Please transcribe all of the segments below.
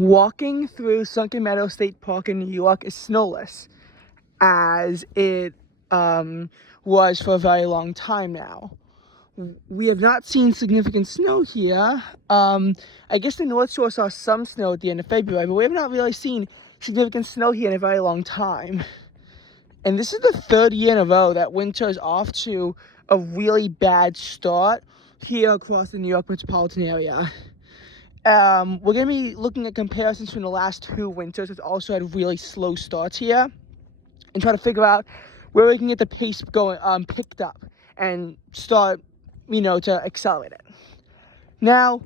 Walking through Sunken Meadow State Park in New York is snowless, as it was for a very long time now. We have not seen significant snow here. I guess the North Shore saw some snow at the end of February, but we have not really seen significant snow here in a very long time. And this is the third year in a row that winter is off to a really bad start here across the New York metropolitan area. We're going to be looking at comparisons from the last two winters, which also had really slow starts here, and try to figure out where we can get the pace going, picked up and start, to accelerate it. Now,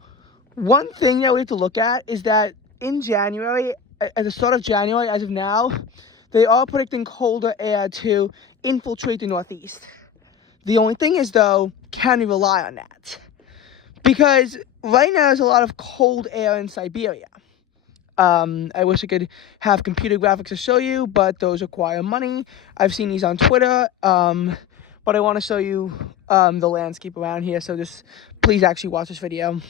one thing that we have to look at is that in January, at the start of January, as of now, they are predicting colder air to infiltrate the Northeast. The only thing is, though, can we rely on that? Because right now there's a lot of cold air in Siberia. I wish I could have computer graphics to show you, but those require money. I've seen these on Twitter, but I want to show you the landscape around here, so just please actually watch this video.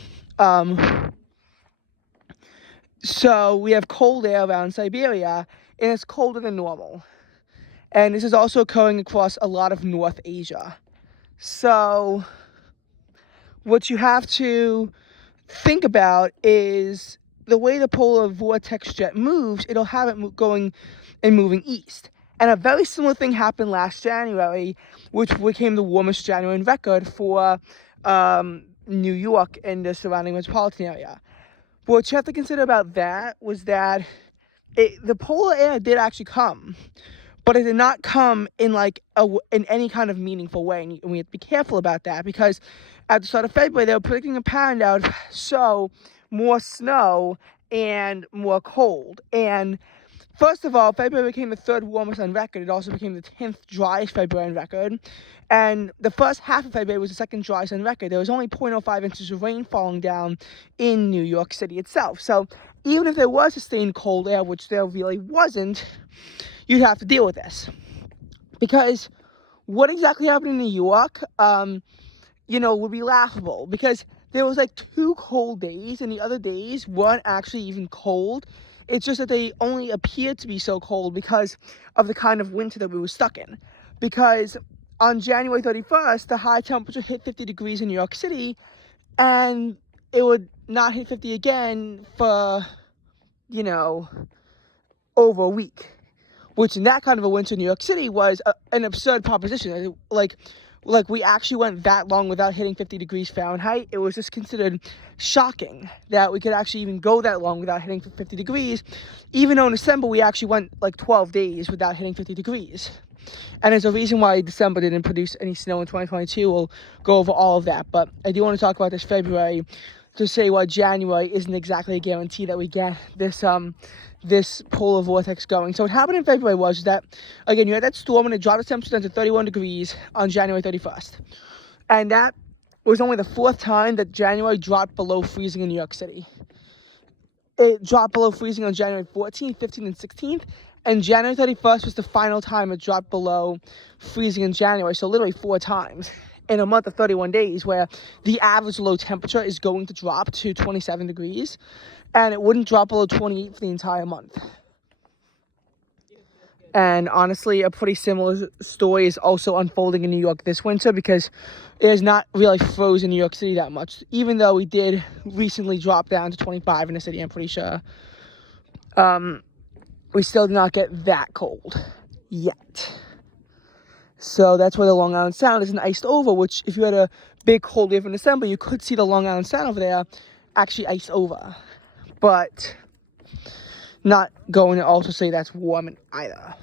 So we have cold air around Siberia, and it's colder than normal. And this is also occurring across a lot of North Asia. So what you have to think about is the way the polar vortex jet moves, it'll have it going and moving east. And a very similar thing happened last January, which became the warmest January on record for New York and the surrounding metropolitan area. But what you have to consider about that was that the polar air did actually come, but it did not come in in any kind of meaningful way, and we have to be careful about that, because at the start of February they were predicting a pattern out so more snow and more cold. And first of all, February became the third warmest on record. It also became the 10th driest February on record. And the first half of February was the second driest on record. There was only 0.05 inches of rain falling down in New York City itself. So even if there was sustained cold air, which there really wasn't, you'd have to deal with this. Because what exactly happened in New York, would be laughable. Because there was 2 cold days, and the other days weren't actually even cold. It's just that they only appeared to be so cold because of the kind of winter that we were stuck in. Because on January 31st, the high temperature hit 50 degrees in New York City, and it would not hit 50 again for, over a week. Which in that kind of a winter in New York City was an absurd proposition. Like we actually went that long without hitting 50 degrees Fahrenheit. It was just considered shocking that we could actually even go that long without hitting 50 degrees, even though in December we actually went 12 days without hitting 50 degrees. And there's a reason why December didn't produce any snow in 2022. We'll go over all of that, but I do want to talk about this February to say why January isn't exactly a guarantee that we get this polar vortex going. So what happened in February was that, again, you had that storm, and it dropped the temperature down to 31 degrees on January 31st. And that was only the 4th time that January dropped below freezing in New York City. It dropped below freezing on January 14th, 15th, and 16th. And January 31st was the final time it dropped below freezing in January. So literally 4 times in a month of 31 days, where the average low temperature is going to drop to 27 degrees, and it wouldn't drop below 28 for the entire month. And honestly, a pretty similar story is also unfolding in New York this winter, because it has not really frozen New York City that much, even though we did recently drop down to 25 in the city, I'm pretty sure. We still did not get that cold yet. So that's where the Long Island Sound isn't iced over, which if you had a big cold wave in December, you could see the Long Island Sound over there actually iced over. But not going to also say that's warm either.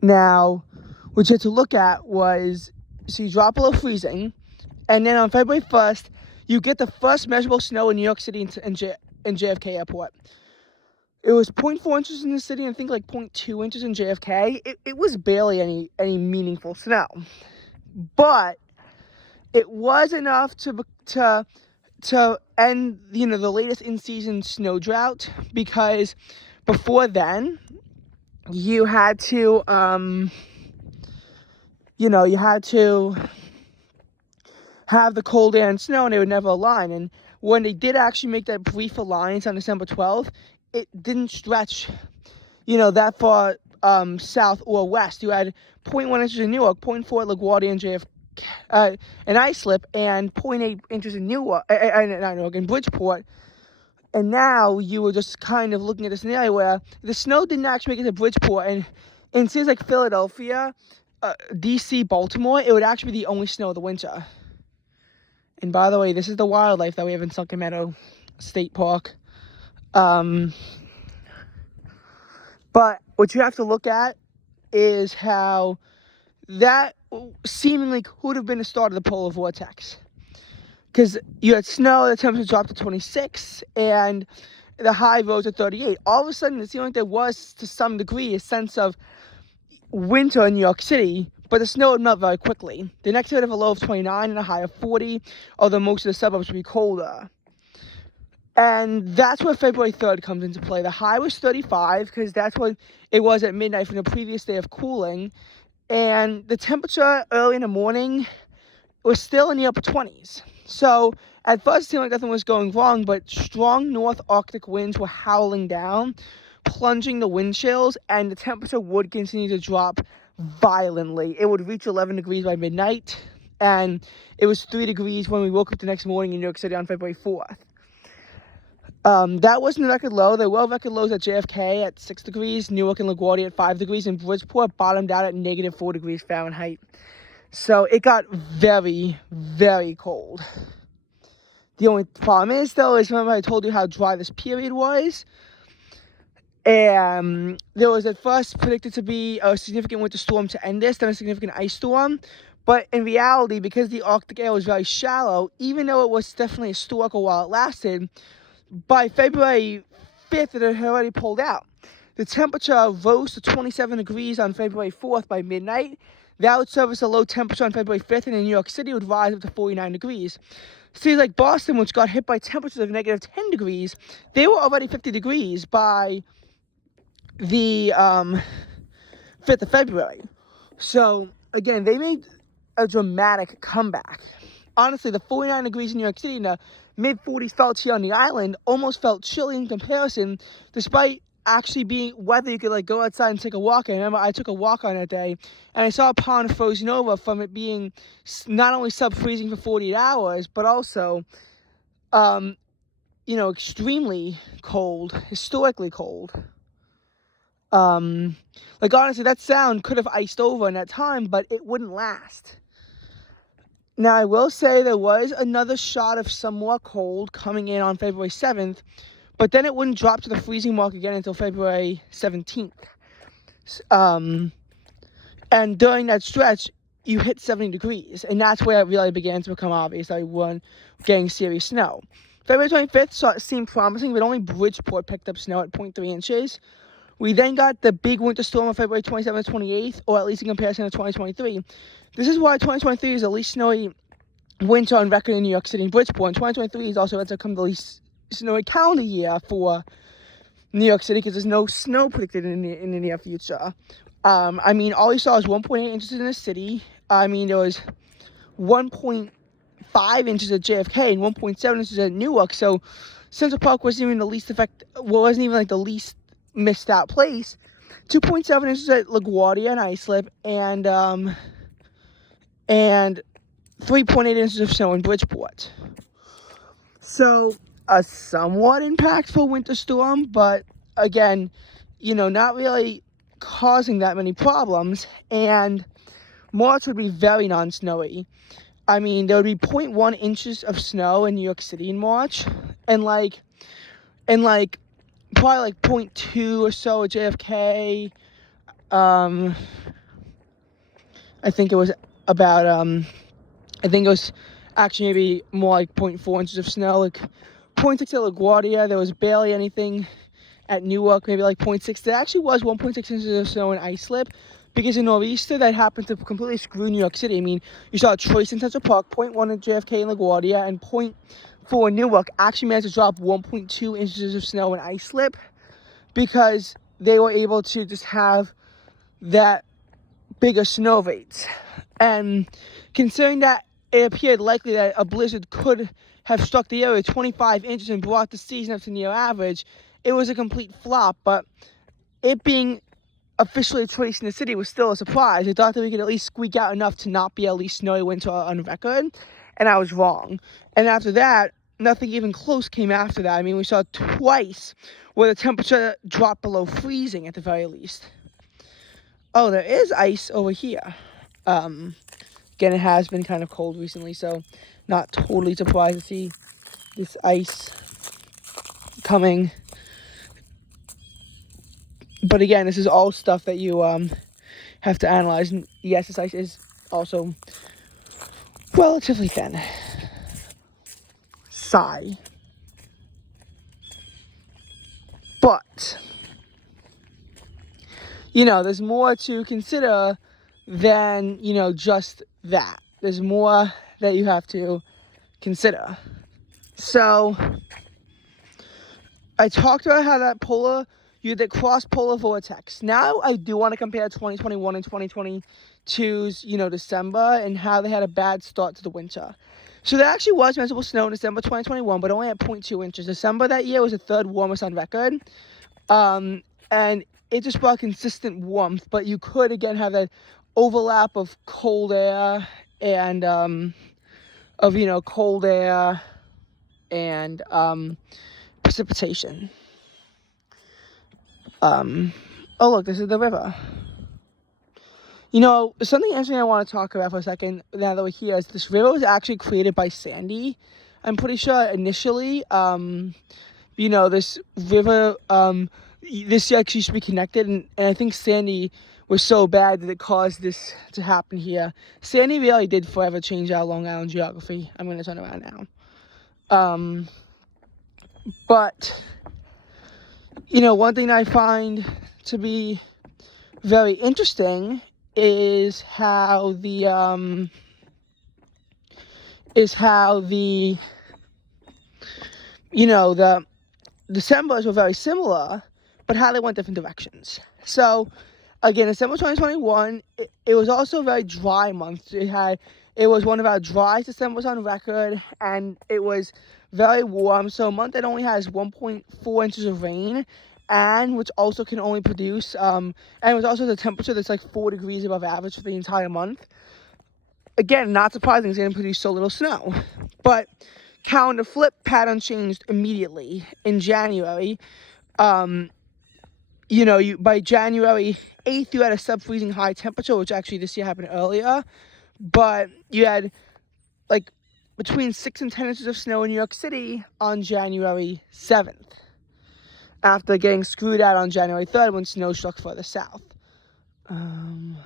Now, what you had to look at was, so you drop below freezing, and then on February 1st, you get the first measurable snow in New York City and JFK Airport. It was 0.4 inches in the city, and I think 0.2 inches in JFK. It was barely any meaningful snow. But it was enough to end, the latest in-season snow drought, because before then, you had to, have the cold air and snow, and they would never align. And when they did actually make that brief alliance on December 12th, it didn't stretch, that far south or west. You had 0.1 inches in Newark, 0.4 at LaGuardia and JFK, an ice slip, and 0.8 inches in Newark, not Newark, in Bridgeport. And now you were just kind of looking at a scenario where the snow didn't actually make it to Bridgeport, and in cities like Philadelphia, DC, Baltimore, it would actually be the only snow of the winter. And by the way, this is the wildlife that we have in Sunken Meadow State Park. But what you have to look at is how that seemingly could have been the start of the polar vortex. Because you had snow, the temperature dropped to 26, and the high rose to 38. All of a sudden, it seemed like there was, to some degree, a sense of winter in New York City, but the snow would melt very quickly. The next day would have a low of 29 and a high of 40, although most of the suburbs would be colder. And that's where February 3rd comes into play. The high was 35, because that's what it was at midnight from the previous day of cooling. And the temperature early in the morning was still in the upper 20s. So at first it seemed like nothing was going wrong, but strong North Arctic winds were howling down, plunging the wind chills, and the temperature would continue to drop violently. It would reach 11 degrees by midnight, and it was 3 degrees when we woke up the next morning in New York City on February 4th. That wasn't the record low. There were record lows at JFK at 6 degrees, Newark and LaGuardia at 5 degrees, and Bridgeport bottomed out at negative 4 degrees Fahrenheit. So it got very, very cold. The only problem is, though, is remember I told you how dry this period was? And there was at first predicted to be a significant winter storm to end this, then a significant ice storm. But in reality, because the Arctic air was very shallow, even though it was definitely historical while it lasted, by February 5th, it had already pulled out. The temperature rose to 27 degrees on February 4th by midnight. That would serve as a low temperature on February 5th, and in New York City would rise up to 49 degrees. Cities like Boston, which got hit by temperatures of negative 10 degrees, they were already 50 degrees by the 5th of February. So, again, they made a dramatic comeback. Honestly, the 49 degrees in New York City and the mid-40s felt here on the island almost felt chilly in comparison, despite actually being weather you could go outside and take a walk. I remember I took a walk on that day, and I saw a pond frozen over from it being not only sub-freezing for 48 hours, but also, extremely cold, historically cold. Honestly, that sound could have iced over in that time, but it wouldn't last. Now, I will say there was another shot of some more cold coming in on February 7th, but then it wouldn't drop to the freezing mark again until February 17th. And during that stretch, you hit 70 degrees, and that's where it really began to become obvious that we weren't getting serious snow. February 25th seemed promising, but only Bridgeport picked up snow at 0.3 inches. We then got the big winter storm on February 27th and 28th, or at least in comparison to 2023. This is why 2023 is the least snowy winter on record in New York City and Bridgeport. And 2023 is also going to come the least snowy calendar year for New York City, because there's no snow predicted in the near future. All we saw was 1.8 inches in the city. There was 1.5 inches at JFK and 1.7 inches at Newark. So Central Park wasn't even the least the least missed out place. 2.7 inches at LaGuardia and Islip, and 3.8 inches of snow in Bridgeport. So a somewhat impactful winter storm, but again, not really causing that many problems. And March would be very non-snowy. There would be 0.1 inches of snow in New York City in March, and probably 0.2 or so at JFK. I think it was actually maybe more like 0.4 inches of snow. 0.6 at LaGuardia. There was barely anything at Newark, maybe 0.6. There actually was 1.6 inches of snow in Islip, because in nor'easter that happened to completely screw New York City. You saw Choice in Central Park, 0.1 at JFK and LaGuardia, and 0.4 in Newark actually managed to drop 1.2 inches of snow in Islip, because they were able to just have that bigger snow rates. And considering that it appeared likely that a blizzard could have struck the area 25 inches and brought the season up to near average, it was a complete flop. But it being officially traced in the city was still a surprise. I thought that we could at least squeak out enough to not be at least snowy winter on record, and I was wrong. And after that, nothing even close came after that. I mean, we saw twice where the temperature dropped below freezing at the very least. Oh, there is ice over here. Again, it has been kind of cold recently, so not totally surprised to see this ice coming. But again, this is all stuff that you have to analyze. And yes, this ice is also relatively thin. Sigh. But, you know, there's more to consider than, you know, just that. There's more that you have to consider. So, I talked about how you had that cross-polar vortex. Now I do want to compare 2021 and 2022's, you know, December, and how they had a bad start to the winter. So there actually was measurable snow in December 2021, but only at 0.2 inches. December that year was the third warmest on record. And it just brought consistent warmth, but you could, again, have that overlap of cold air and, cold air and precipitation. Oh, look, this is the river. You know, something interesting I want to talk about for a second, now that we're here, is this river was actually created by Sandy. I'm pretty sure initially, this river, this actually used to be connected, and I think Sandy was so bad that it caused this to happen here. Sandy really did forever change our Long Island geography. I'm going to turn around now. But, you know, one thing I find to be very interesting is how the Decembers were very similar, but how they went different directions. So, again, December 2021, it was also a very dry month. It was one of our driest Decembers on record, and it was very warm. So a month that only has 1.4 inches of rain, and which also can only produce, and it was also the temperature that's like 4 degrees above average for the entire month. Again, not surprising, it's going to produce so little snow. But calendar flip, pattern changed immediately in January. By January 8th, you had a sub-freezing high temperature, which actually this year happened earlier. But you had like between 6 and 10 inches of snow in New York City on January 7th. After getting screwed out on January 3rd when snow struck further south. And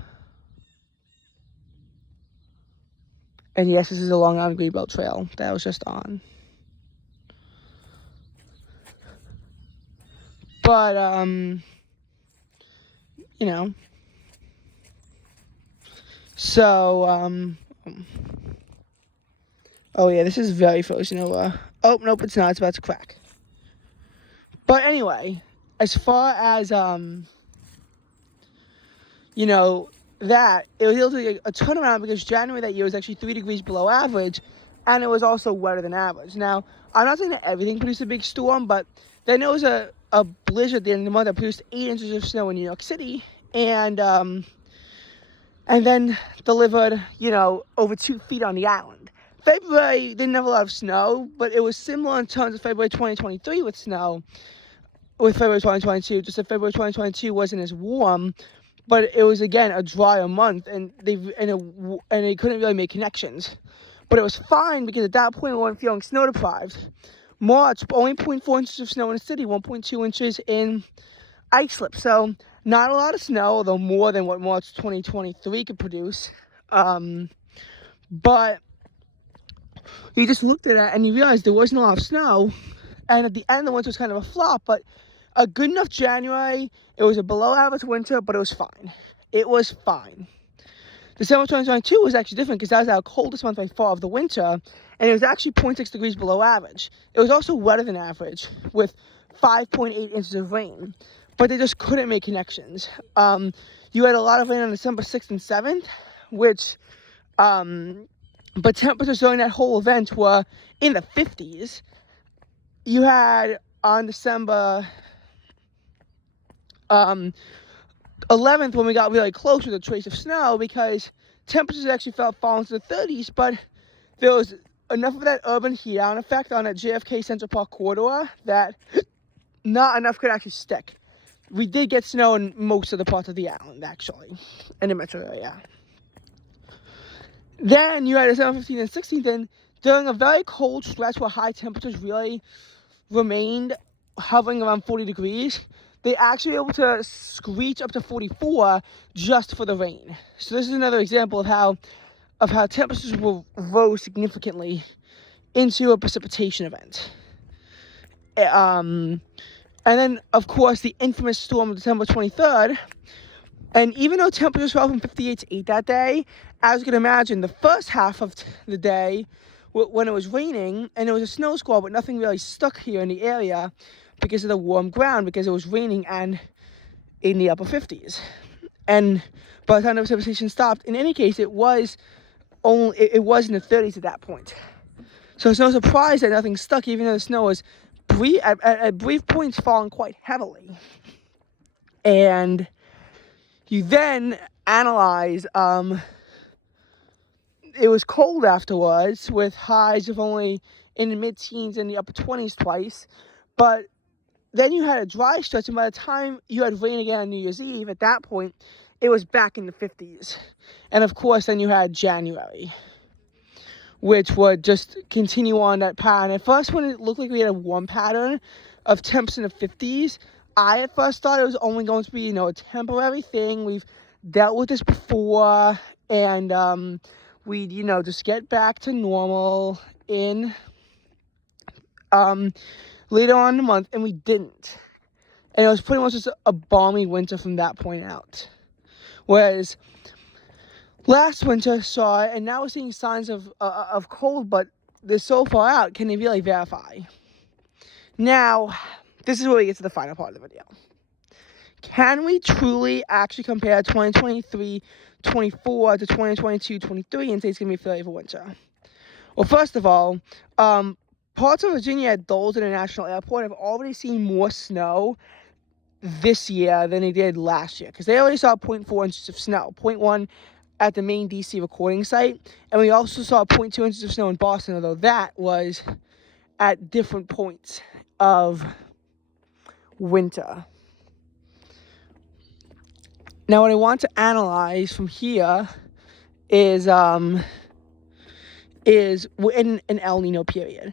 yes, this is a Long Island Greenbelt Trail that I was just on. But, oh yeah, this is very frozen over. Oh, nope, it's not. It's about to crack. But anyway, as far as, that, it was able to get a turnaround because January that year was actually 3 degrees below average, and it was also wetter than average. Now, I'm not saying that everything produced a big storm, but then there was a blizzard at the end of the month that produced 8 inches of snow in New York City, and then delivered, over 2 feet on the island. February didn't have a lot of snow, but it was similar in terms of February 2023 with snow, with February 2022, just that February 2022 wasn't as warm, but it was, again, a drier month, and they couldn't really make connections. But it was fine, because at that point we weren't feeling snow deprived. March, only 0.4 inches of snow in the city, 1.2 inches in ice slip. So, not a lot of snow, although more than what March 2023 could produce. But you just looked at it and you realized there wasn't a lot of snow. And at the end, the winter was kind of a flop, but a good enough January. It was a below average winter, but it was fine. It was fine. December 2022 was actually different because that was our coldest month by far of the winter, and it was actually 0.6 degrees below average. It was also wetter than average with 5.8 inches of rain, but they just couldn't make connections. You had a lot of rain on December 6th and 7th, which but temperatures during that whole event were in the 50s. You had on December 11th, when we got really close with a trace of snow, because temperatures actually felt fall into the 30s, but there was enough of that urban heat down effect on that JFK Central Park corridor that not enough could actually stick. We did get snow in most of the parts of the island, actually, in the metro area. Then you had December 15th and 16th, and during a very cold stretch where high temperatures really remained hovering around 40 degrees, they actually were able to screech up to 44 just for the rain. So this is another example of how temperatures will rose significantly into a precipitation event. And then, of course, the infamous storm of December 23rd. And even though temperatures fell from 58 to 8 that day, as you can imagine, the first half of the day, when it was raining, and there was a snow squall, but nothing really stuck here in the area because of the warm ground, because it was raining and in the upper 50s. And by the time the precipitation stopped, in any case, it was in the 30s at that point. So it's no surprise that nothing stuck, even though the snow was at brief points falling quite heavily. And you then analyze, it was cold afterwards, with highs of only in the mid-teens and the upper 20s twice, but then you had a dry stretch, and by the time you had rain again on New Year's Eve, at that point, it was back in the 50s. And of course, then you had January, which would just continue on that pattern. At first, when it looked like we had a warm pattern of temps in the 50s, I at first thought it was only going to be, a temporary thing. We've dealt with this before, and we'd, just get back to normal in later on in the month, and we didn't. And it was pretty much just a balmy winter from that point out. Whereas last winter saw it, and now we're seeing signs of cold, but they're so far out, can they really verify? Now, this is where we get to the final part of the video. Can we truly actually compare 2023-24 to 2022-23 and say it's going to be a failure for winter? Well, first of all, parts of Virginia at Dulles International Airport have already seen more snow this year than they did last year, because they already saw 0.4 inches of snow, 0.1 at the main DC recording site, and we also saw 0.2 inches of snow in Boston, although that was at different points of winter. Now, what I want to analyze from here is in an El Nino period.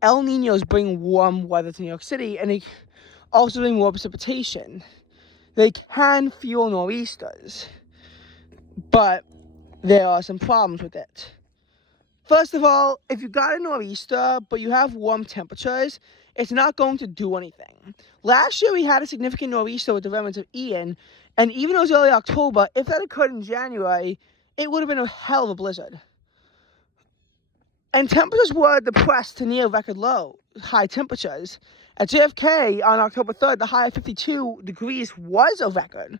El Ninos bring warm weather to New York City, and they also bring more precipitation. They can fuel nor'easters, but there are some problems with it. First of all, if you got a nor'easter, but you have warm temperatures, it's not going to do anything. Last year, we had a significant nor'easter with the remnants of Ian, and even though it was early October, if that occurred in January, it would have been a hell of a blizzard. And temperatures were depressed to near record low, high temperatures. At JFK on October 3rd, the high of 52 degrees was a record.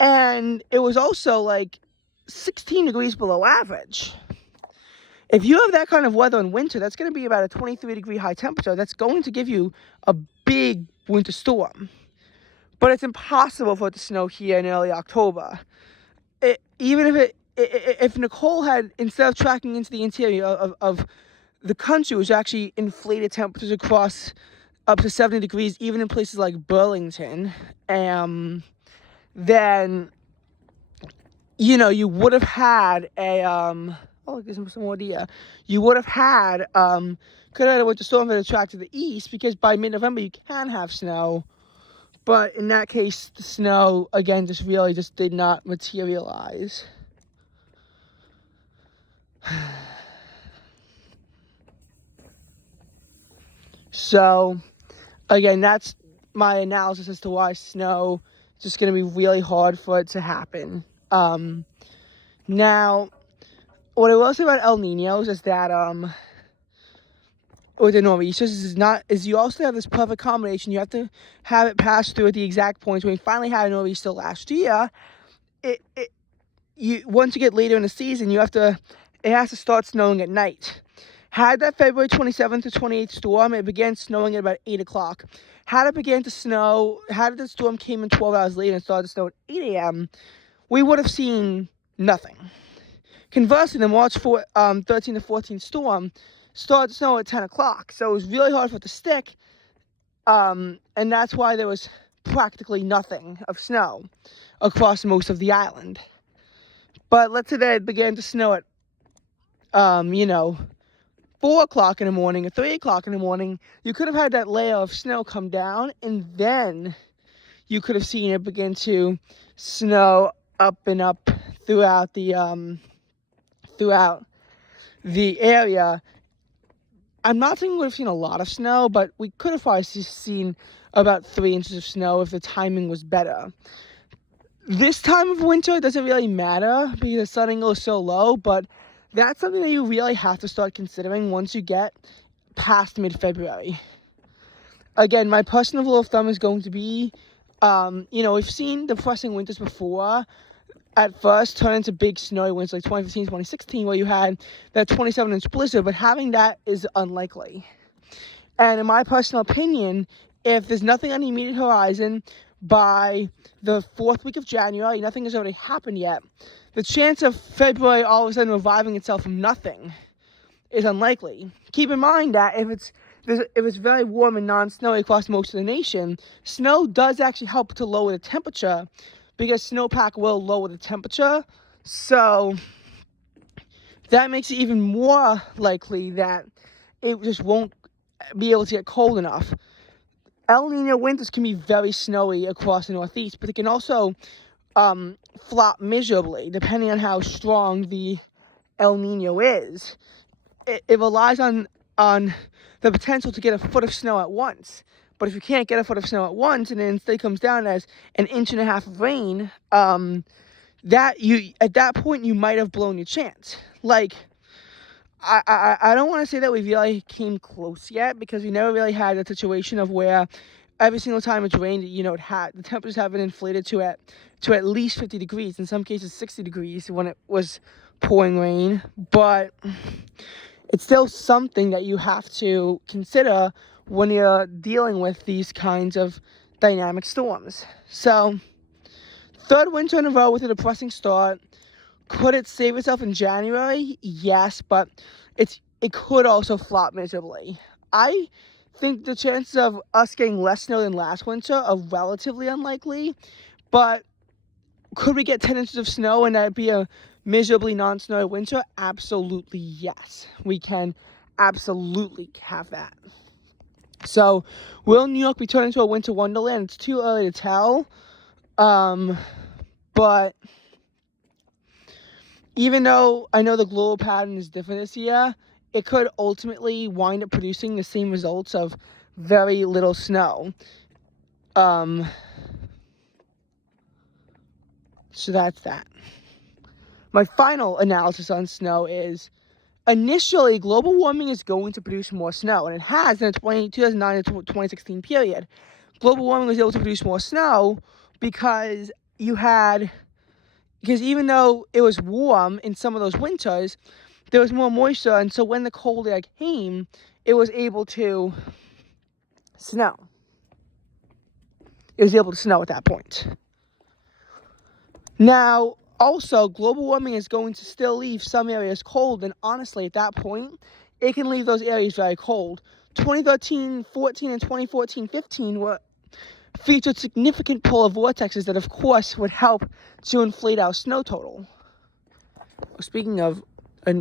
And it was also like 16 degrees below average. If you have that kind of weather in winter, that's going to be about a 23-degree high temperature. That's going to give you a big winter storm. But it's impossible for it to snow here in early October. If Nicole had, instead of tracking into the interior of the country, which actually inflated temperatures across up to 70 degrees, even in places like Burlington, then, you would have had some more idea. You would have had, could have had a winter storm that attracted the east, because by mid-November you can have snow. But in that case, the snow, again, just did not materialize. So, again, that's my analysis as to why snow is just going to be really hard for it to happen. Now, what I will say about El Ninos is that, with the nor'easters is you also have this perfect combination. You have to have it pass through at the exact points when we finally had a nor'easter last year. once you get later in the season, it has to start snowing at night. Had that February 27th to 28th storm, it began snowing at about 8 o'clock. Had the storm came in 12 hours later and started to snow at 8 a.m., we would have seen nothing. Conversely, the March 13 to 14 storm started to snow at 10 o'clock, so it was really hard for it to stick, and that's why there was practically nothing of snow across most of the island. But let's say that it began to snow at, 4 o'clock in the morning or 3 o'clock in the morning, you could have had that layer of snow come down, and then you could have seen it begin to snow up and up throughout the area. I'm not saying we would have seen a lot of snow, but we could have probably seen about 3 inches of snow if the timing was better. This time of winter doesn't really matter because the sun angle is so low, but that's something that you really have to start considering once you get past mid-February. Again, my personal rule of thumb is going to be, we've seen depressing winters before at first turn into big snowy winters like 2015, 2016, where you had that 27-inch blizzard, but having that is unlikely. And in my personal opinion, if there's nothing on the immediate horizon by the 4th week of January, nothing has already happened yet, the chance of February all of a sudden reviving itself from nothing is unlikely. Keep in mind that if it's very warm and non-snowy across most of the nation, snow does actually help to lower the temperature because snowpack will lower the temperature. So that makes it even more likely that it just won't be able to get cold enough. El Nino winters can be very snowy across the Northeast, but it can also flop miserably depending on how strong the El Nino is. It relies on the potential to get a foot of snow at once. But if you can't get a foot of snow at once and it instead comes down as an inch and a half of rain, at that point you might have blown your chance. Like, I don't want to say that we really came close yet because we never really had a situation of where every single time it's rained, the temperatures have been inflated to at least 50 degrees, in some cases 60 degrees when it was pouring rain. But it's still something that you have to consider when you're dealing with these kinds of dynamic storms. So, third winter in a row with a depressing start. Could it save itself in January? Yes, but it could also flop miserably. I think the chances of us getting less snow than last winter are relatively unlikely, but could we get 10 inches of snow and that be a miserably non-snowy winter? Absolutely yes. We can absolutely have that. So, will New York be turned into a winter wonderland? It's too early to tell, but even though I know the global pattern is different this year, it could ultimately wind up producing the same results of very little snow. So that's that. My final analysis on snow is, initially, global warming is going to produce more snow, and it has in the 2009 to 2016 period. Global warming was able to produce more snow because even though it was warm in some of those winters, there was more moisture, and so when the cold air came, it was able to snow. It was able to snow at that point. Now, also, global warming is going to still leave some areas cold, and honestly, at that point, it can leave those areas very cold. 2013-14 and 2014-15 featured significant polar vortexes that, of course, would help to inflate our snow total. Speaking of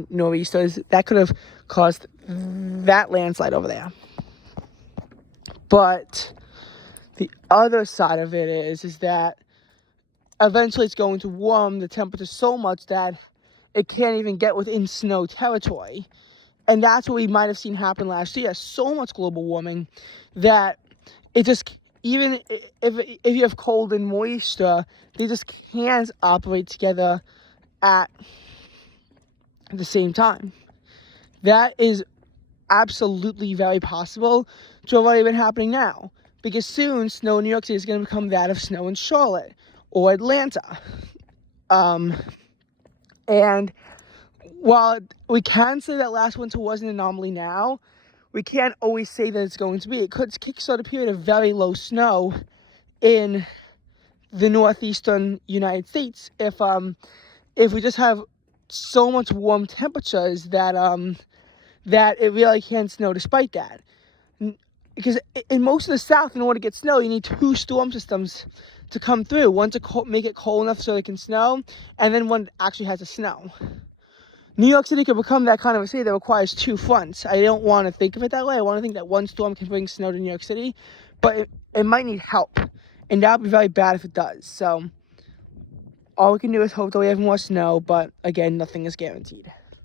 nor'easters, that could have caused that landslide over there. But the other side of it is that eventually it's going to warm the temperature so much that it can't even get within snow territory. And that's what we might have seen happen last year. So much global warming that it just, even if you have cold and moisture, they just can't operate together at the same time. That is absolutely very possible to have already been happening now. Because soon, snow in New York City is going to become that of snow in Charlotte or Atlanta. And while we can say that last winter was an anomaly now, we can't always say that it's going to be. It could kickstart a period of very low snow in the northeastern United States if we just have so much warm temperatures that that it really can't snow despite that. Because in most of the South, in order to get snow, you need 2 storm systems to come through. One to make it cold enough so it can snow, and then one actually has to snow. New York City could become that kind of a city that requires 2 fronts. I don't want to think of it that way. I want to think that one storm can bring snow to New York City, but it might need help, and that would be very bad if it does. So all we can do is hope that we have more snow, but again, nothing is guaranteed.